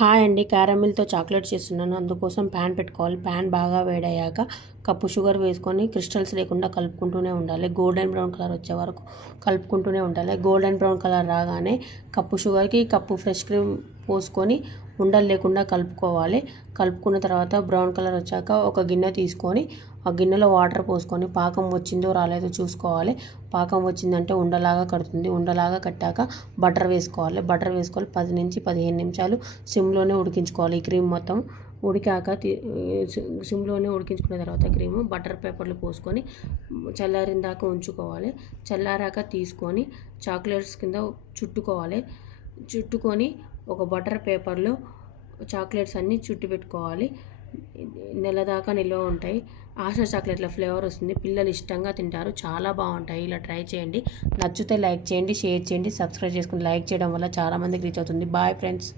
Hi అండి, క్యారమిల్తో chocolate చేస్తున్నాను. అందుకోసం ప్యాన్ పెట్టుకోవాలి. ప్యాన్ బాగా వేడయ్యాక కప్పు షుగర్ వేసుకొని క్రిస్టల్స్ లేకుండా కలుపుకుంటూనే ఉండాలి. గోల్డెన్ బ్రౌన్ కలర్ వచ్చే వరకు కలుపుకుంటూనే ఉండాలి. గోల్డెన్ బ్రౌన్ కలర్ రాగానే కప్పు షుగర్కి కప్పు ఫ్రెష్ క్రీమ్ పోసుకొని ఉండలు లేకుండా కలుపుకోవాలి. కలుపుకున్న తర్వాత బ్రౌన్ కలర్ వచ్చాక ఒక గిన్నె తీసుకొని ఆ గిన్నెలో వాటర్ పోసుకొని పాకం వచ్చిందో రాలేదో చూసుకోవాలి. పాకం వచ్చిందంటే ఉండలాగా కడుతుంది. ఉండలాగా కట్టాక బటర్ వేసుకోవాలి. 10 నుంచి 15 నిమిషాలు సిమ్లోనే ఉడికించుకోవాలి. ఈ క్రీమ్ మొత్తం ఉడికాక సిమ్లోనే ఉడికించుకున్న తర్వాత క్రీము బటర్ పేపర్లు పోసుకొని చల్లారిన దాకా ఉంచుకోవాలి. చల్లారాక తీసుకొని చాక్లెట్స్ కింద చుట్టుకొని ఒక బటర్ పేపర్లో చాక్లెట్స్ అన్నీ చుట్టి పెట్టుకోవాలి. నెల దాకా నిల్వ ఉంటాయి. ఆశా చాక్లెట్ల ఫ్లేవర్ వస్తుంది. పిల్లలు ఇష్టంగా తింటారు. చాలా బాగుంటాయి. ఇలా ట్రై చేయండి. నచ్చితే లైక్ చేయండి, షేర్ చేయండి, సబ్స్క్రైబ్ చేసుకుని లైక్ చేయడం వల్ల చాలామందికి రీచ్ అవుతుంది. Bye friends.